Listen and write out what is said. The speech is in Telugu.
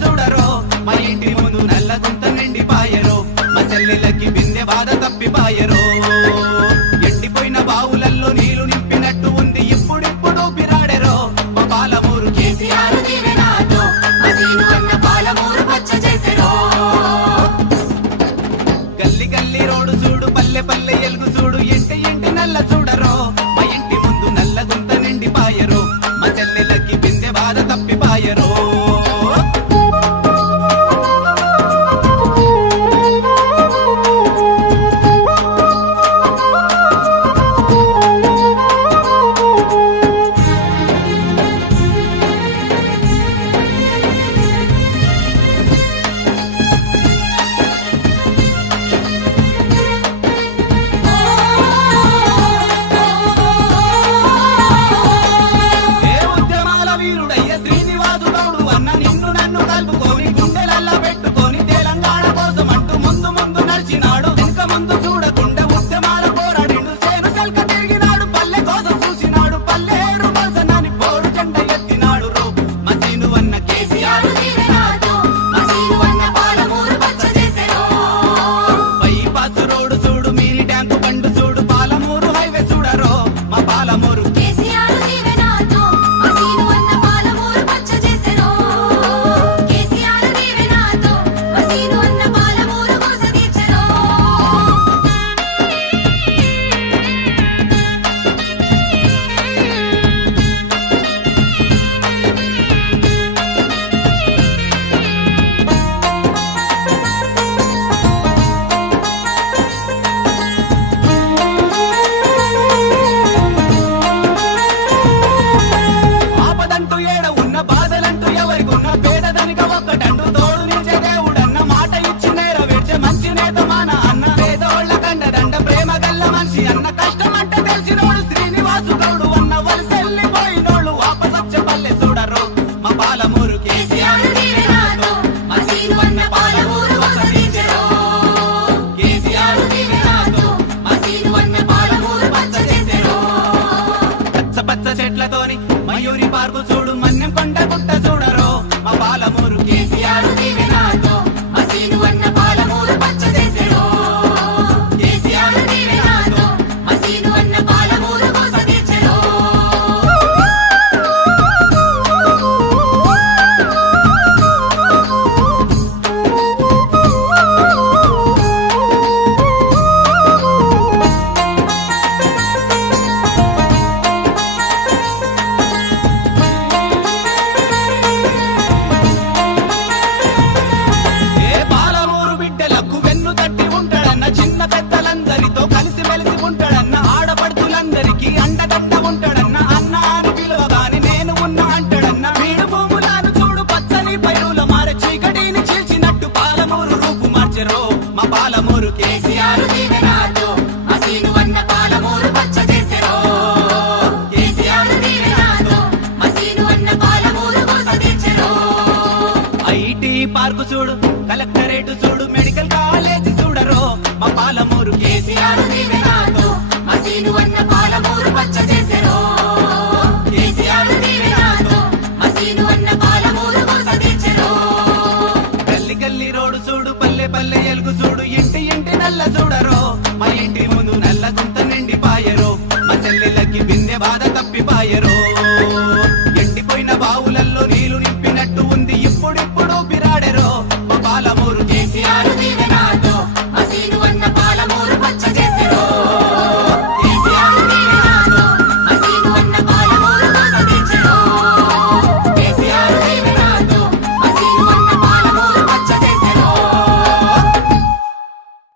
చూడరో మా ఇంటి ముందు నల్ల గుంత నిండి పాయరో మా చెల్లెలకి బిందె బాధ తప్పిపాయరో ఎండిపోయిన బావులల్లో నీళ్లు నింపినట్టు ఉంది ఇప్పుడిప్పుడు పిరాడెరో మా పాలమూరు కేసీఆర్ దీవెనతో మసీను అన్న పాలమూరు పచ్చ చేసెరో గల్లి గల్లి రోడ్డు చూడు పల్లె పల్లె ఎలుగు చూడు ఇంటి ఇంటి నల్ల చూడరో మా ఇంటి ముందు నల్ల గుంత నిండి పాయరో మా చెల్లెలకి బిందె బాధ తప్పిపాయరో ముందు చూడకుండా ఉద్యమాల పోరాడిండు సేను సెల్క తిరిగినాడు పల్లె కోసం చూసినాడు పల్లెరు మల్సనాని పోరు జెండ ఎత్తినాడు రో మసీను అన్న కేసీఆర్ దీవెనతో మసీను అన్న పాలమూరు పచ్చ చేసెరో బైపాస్ రోడ్డు చూడు మినీ ట్యాంకు బండు చూడు పాలమూరు హైవే చూడరో మా పాలమూరు కేసీఆర్ దీవెనతో మసీను అన్న పాలమూరు పచ్చ చేసెరో కేసీఆర్ దీవెనతో మసీను అన్న పాలమూరు కోస తీర్చెరో ఆపదంటూ ఏడ ఉన్న బాధలంటూ ఎవరికున్న పేదదనిక ఒక్కటంటూ తోడు నిలిచే దేవుడన్న మాట ఇచ్చి నెరవేర్చే మంచి నేత మాన అన్న పేదోళ్ళ కండదండ ప్రేమ గల్ల మనిషి అన్న కష్టం అంటే తెలిసినోడు శ్రీనివాసు గౌడు అన్న వలసెళ్ళిపోయినోళ్ళు వాపసొచ్చే పల్లె చూడరు మా పాలమూరు కేసీఆర్ దీవెనతో మసీను అన్న పాలమూరు వసతించెరో కేసీఆర్ దీవెనతో మసీను అన్న పాలమూరు పచ్చ చేసెరో పచ్చ పచ్చ చెట్లతోని మయూరి పార్కు చూడు మన్యం కొండ గుట్ట చూడరో మా పాలమూరు కేసీఆర్ దీవెనతో మసీను అన్న పాలమూరు పచ్చ చేసెరో కేసీఆర్ దీవెనతో మసీను అన్న పాలమూరు కోస తీర్చెరో ఏ పాలమూరు బిడ్డలకు వెన్ను తట్టి ఉంటాడన్న చిన్న పెద్దలందరితో కలిసి మెలిసి ఉంటాడన్న ఆడపడుతులందరికీ అండదండ ఉంటాడన్న అన్న అని పిలువగాని నేను ఉన్నా అంటాడన్న వీడు భూములను చూడు పచ్చని పైరుల మారే చీకటిని చీల్చినట్టు పాలమూరు రూపు మార్చెరో మా పాలమూరు కేసీఆర్ దీవెనతో మసీను అన్న పాలమూరు పచ్చ చేసెరో కేసీఆర్ దీవెనతో మసీను అన్న పాలమూరు కోస తీర్చెరో ఐటీ పార్కు చూడు కలెక్టరేట్ చూడు మెడికల్ కాలేజ్ చూడరో మా పాలమూరు కేసీఆర్ దీవెనతో మసీను అన్న పాలమూరు పచ్చ చేసెరో కేసీఆర్ దీవెనతో మసీను అన్న పాలమూరు కోస తీర్చెరో గల్లి గల్లి రోడ్డు చూడు పల్లె పల్లె ఎలుగు చూడు ఇంటి ఇంటి నల్ల చూడరో మా ఇంటి ముందు నల్ల గుంత నిండి పాయరో మా చెల్లెలకి బిందె బాధ తప్పి